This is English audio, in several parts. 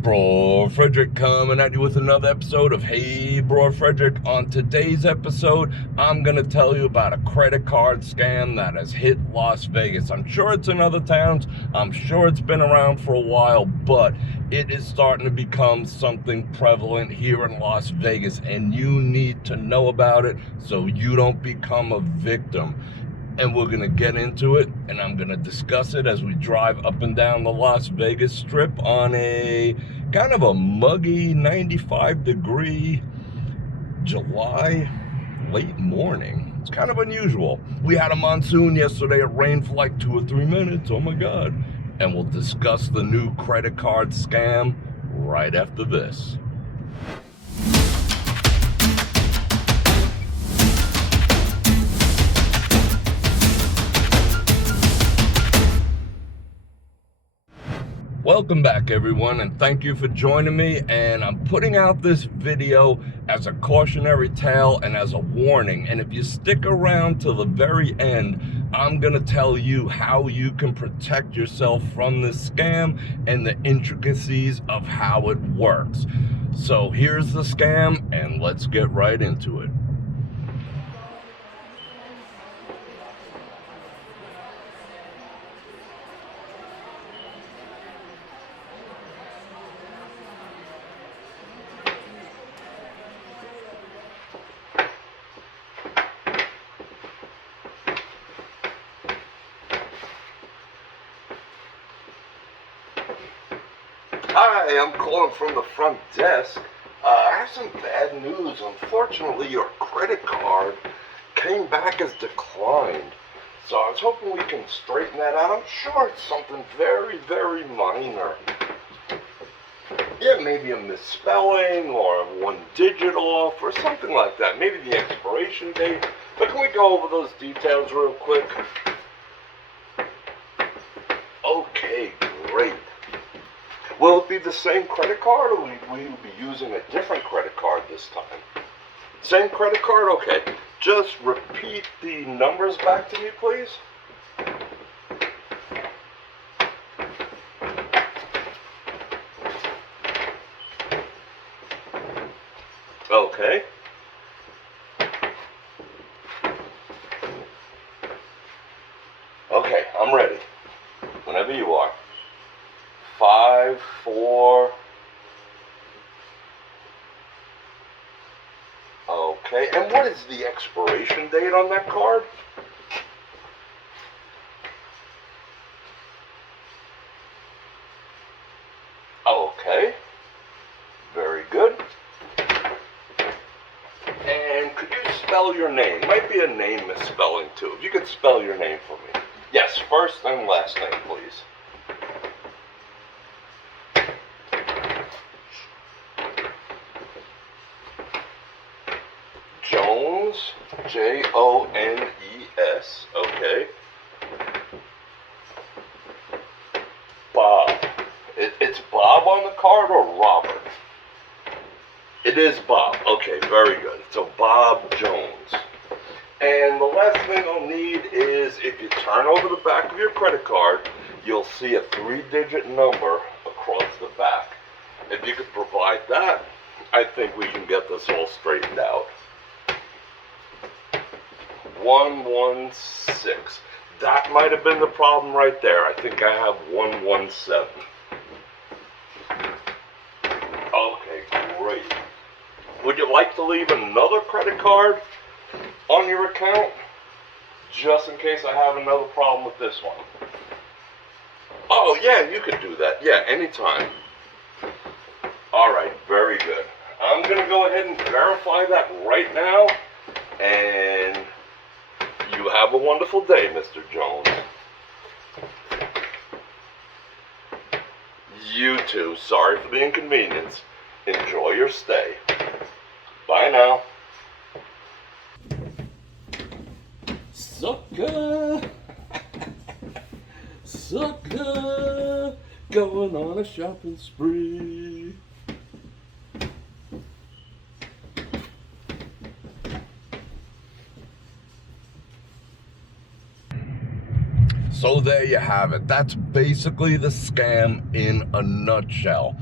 Bror Fredrik coming at you with another episode of Hey Bror Fredrik. On today's episode, I'm going to tell you about a credit card scam that has hit Las Vegas. I'm sure it's in other towns. I'm sure it's been around for a while, but it is starting to become something prevalent here in Las Vegas, and you need to know about it so you don't become a victim. And we're going to get into it, and I'm going to discuss it as we drive up and down the Las Vegas Strip on a kind of a muggy 95-degree July late morning. It's kind of unusual. We had a monsoon yesterday. It rained for like 2 or 3 minutes. Oh my God. And we'll discuss the new credit card scam right after this. Welcome back, everyone, and thank you for joining me. And I'm putting out this video as a cautionary tale and as a warning. And if you stick around till the very end, I'm going to tell you how you can protect yourself from this scam and the intricacies of how it works. So here's the scam, and let's get right into it. Hi, I'm calling from the front desk. I have some bad news. Unfortunately, your credit card came back as declined. So I was hoping we can straighten that out. I'm sure it's something very, very minor. Yeah, maybe a misspelling or one digit off or something like that. Maybe the expiration date. But can we go over those details real quick? Okay, great. Will it be the same credit card, or will we be using a different credit card this time? Same credit card? Okay. Just repeat the numbers back to me, please. Okay. Okay, I'm ready. Whenever you are. 5, 4. Okay, and what is the expiration date on that card? Okay, very good. And could you spell your name? Might be a name misspelling too. If you could spell your name for me. Yes, first and last name, please. Jones, Jones, okay. Bob. It's Bob on the card or Robert? It is Bob. Okay, very good. So Bob Jones. And the last thing I'll need is if you turn over the back of your credit card, you'll see a 3-digit number across the back. If you could provide that, I think we can get this all straightened out. 116. That might have been the problem right there. I think I have 117. Okay, great. Would you like to leave another credit card on your account? Just in case I have another problem with this one. Oh, yeah, you could do that. Yeah, anytime. Alright, very good. I'm going to go ahead and verify that right now. And you have a wonderful day, Mr. Jones. You too. Sorry for the inconvenience. Enjoy your stay. Bye now. Sucker. Sucker. Going on a shopping spree. So there you have it. That's basically the scam in a nutshell.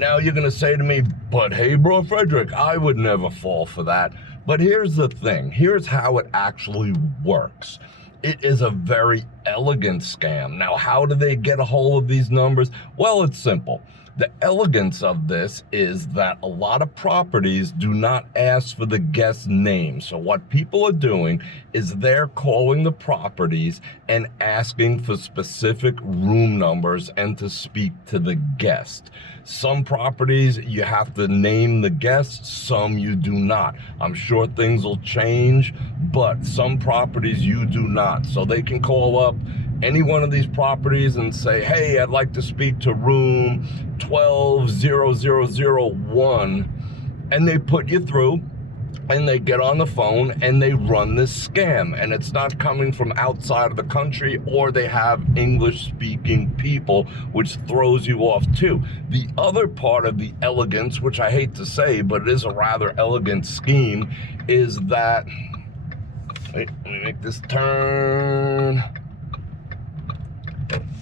Now you're gonna say to me, but hey, Bror Fredrik, I would never fall for that. But here's the thing, here's how it actually works. It is a very elegant scam. Now, how do they get a hold of these numbers? Well, it's simple. The elegance of this is that a lot of properties do not ask for the guest name. So what people are doing is they're calling the properties and asking for specific room numbers and to speak to the guest. Some properties you have to name the guest, some you do not. I'm sure things will change, but some properties you do not. So they can call up any one of these properties and say, hey, I'd like to speak to room 120001, and they put you through and they get on the phone and they run this scam, and it's not coming from outside of the country, or they have English speaking people, which throws you off too. The other part of the elegance, which I hate to say, but it is a rather elegant scheme, is that, wait, let me make this turn,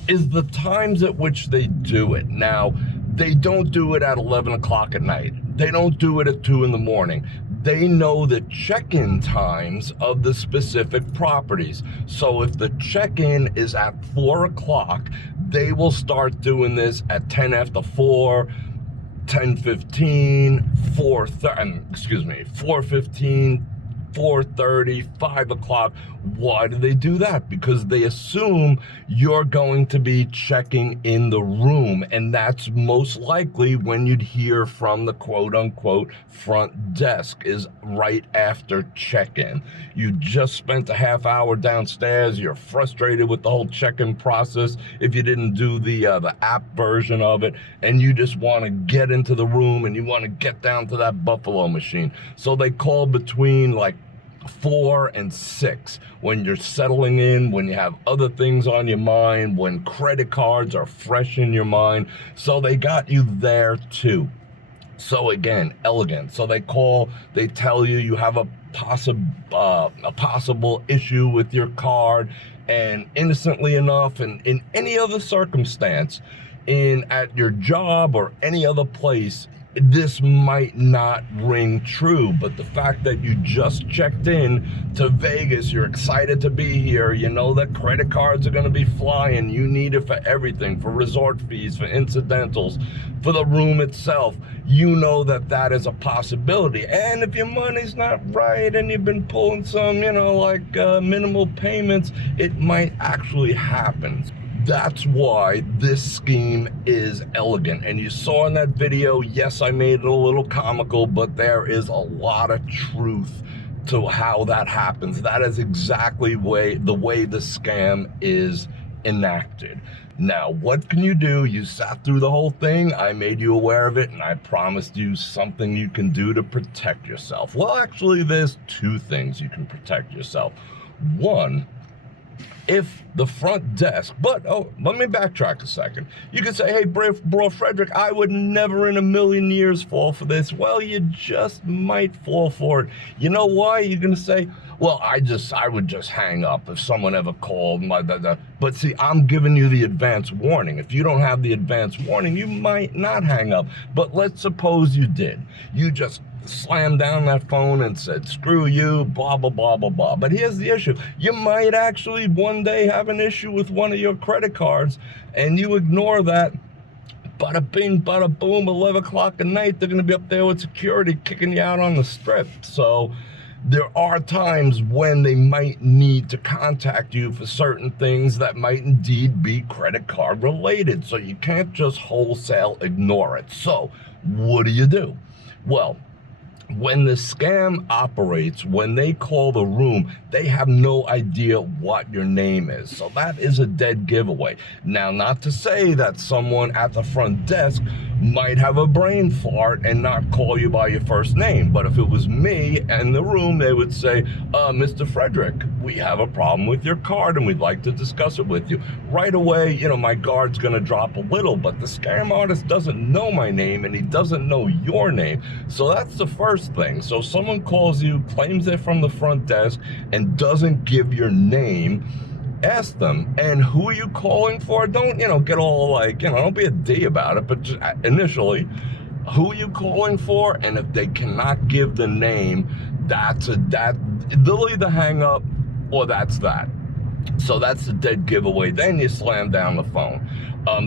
is the times at which they do it. Now, they don't do it at 11 o'clock at night. They don't do it at 2 in the morning. They know the check-in times of the specific properties. So if the check-in is at 4 o'clock, they will start doing this at 10 after 4, 10:15, 4:15, 4:30, 5 o'clock. Why do they do that? Because they assume you're going to be checking in the room, and that's most likely when you'd hear from the quote-unquote front desk, is right after check-in. You just spent a half hour downstairs, you're frustrated with the whole check-in process if you didn't do the app version of it, and you just want to get into the room and you want to get down to that buffalo machine. So they call between like 4 and 6 when you're settling in, when you have other things on your mind, when credit cards are fresh in your mind. So they got you there too. So again, elegant. So they call, they tell you you have a possible issue with your card, and innocently enough, and in any other circumstance, at your job or any other place, this might not ring true, but the fact that you just checked in to Vegas, you're excited to be here, you know that credit cards are going to be flying, you need it for everything, for resort fees, for incidentals, for the room itself, you know that that is a possibility. And if your money's not right and you've been pulling some, you know, like minimal payments, it might actually happen. That's why this scheme is elegant. And you saw in that video, yes, I made it a little comical, but there is a lot of truth to how that happens. That is exactly the way the scam is enacted. Now, what can you do? You sat through the whole thing, I made you aware of it, and I promised you something you can do to protect yourself. Well, actually, there's 2 things you can protect yourself. One, if the front desk, but let me backtrack a second. You could say, hey, Bror Fredrik, I would never in a million years fall for this. Well, you just might fall for it. You know why? You're gonna say, well, I would just hang up if someone ever called. But see, I'm giving you the advance warning. If you don't have the advance warning, you might not hang up. But let's suppose you did. You just slammed down that phone and said, screw you, blah, blah, blah, blah, blah. But here's the issue. You might actually one day have an issue with one of your credit cards, and you ignore that. Bada bing, bada boom, 11 o'clock at night, they're going to be up there with security kicking you out on the strip. So there are times when they might need to contact you for certain things that might indeed be credit card related. So you can't just wholesale ignore it. So what do? Well, when the scam operates, when they call the room, they have no idea what your name is. So that is a dead giveaway. Now, not to say that someone at the front desk might have a brain fart and not call you by your first name. But if it was me in the room, they would say, Mr. Fredrik, we have a problem with your card and we'd like to discuss it with you. Right away, you know, my guard's gonna drop a little, but the scam artist doesn't know my name and he doesn't know your name. So that's the first thing. So someone calls you, claims they're from the front desk, and doesn't give your name, ask them, and who are you calling for? Don't, get all like, don't be a D about it, but just initially, who are you calling for? And if they cannot give the name, they'll either hang up or that's that. So that's a dead giveaway. Then you slam down the phone.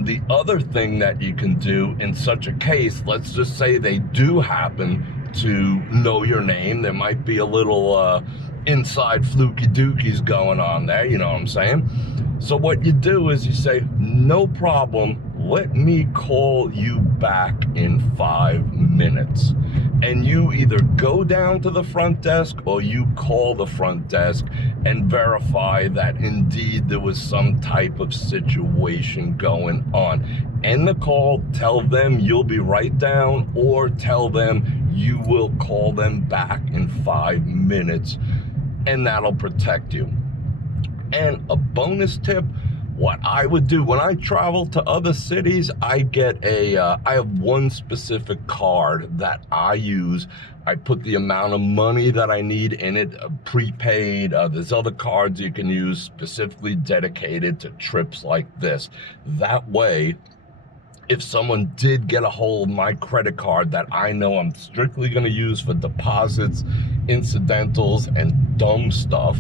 The other thing that you can do in such a case, let's just say they do happen to know your name. There might be a little inside fluky dookies going on there, you know what I'm saying? So what you do is you say, no problem, let me call you back in 5 minutes. And you either go down to the front desk or you call the front desk and verify that indeed there was some type of situation going on. End the call, tell them you'll be right down, or tell them you will call them back in 5 minutes, and that'll protect you. And a bonus tip, what I would do when I travel to other cities, I have one specific card that I use. I put the amount of money that I need in it, prepaid. There's other cards you can use specifically dedicated to trips like this. That way, if someone did get a hold of my credit card that I know I'm strictly going to use for deposits, incidentals, and dumb stuff,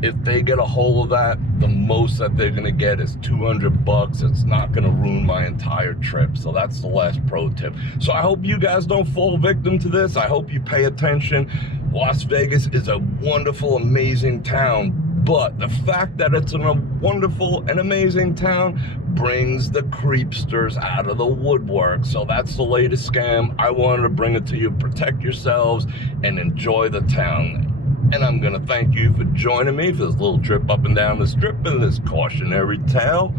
if they get a hold of that, the most that they're gonna get is $200. It's not gonna ruin my entire trip. So that's the last pro tip. So I hope you guys don't fall victim to this. I hope you pay attention. Las Vegas is a wonderful, amazing town, but the fact that it's in a wonderful and amazing town brings the creepsters out of the woodwork. So that's the latest scam. I wanted to bring it to you. Protect yourselves and enjoy the town. And I'm gonna thank you for joining me for this little trip up and down the strip and this cautionary tale.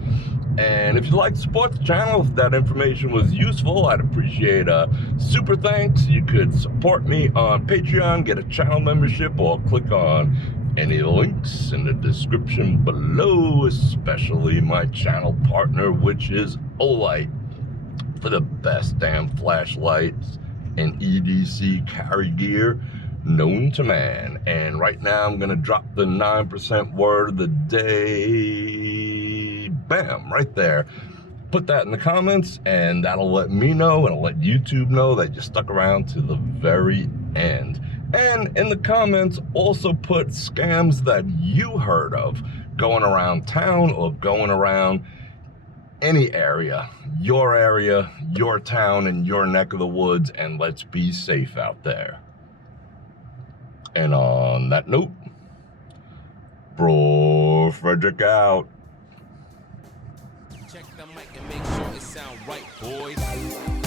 And if you'd like to support the channel, if that information was useful, I'd appreciate a super thanks. You could support me on Patreon, get a channel membership, or click on any links in the description below, especially my channel partner, which is Olight, for the best damn flashlights and EDC carry gear known to man. And right now I'm gonna drop the 9% word of the day. Bam, right there. Put that in the comments and that'll let me know, and it'll let YouTube know that you stuck around to the very end. And in the comments, also put scams that you heard of going around town or going around any area, your town, and your neck of the woods, and let's be safe out there. And on that note, Bror Fredrik out. Check the mic and make sure it sound right, boys.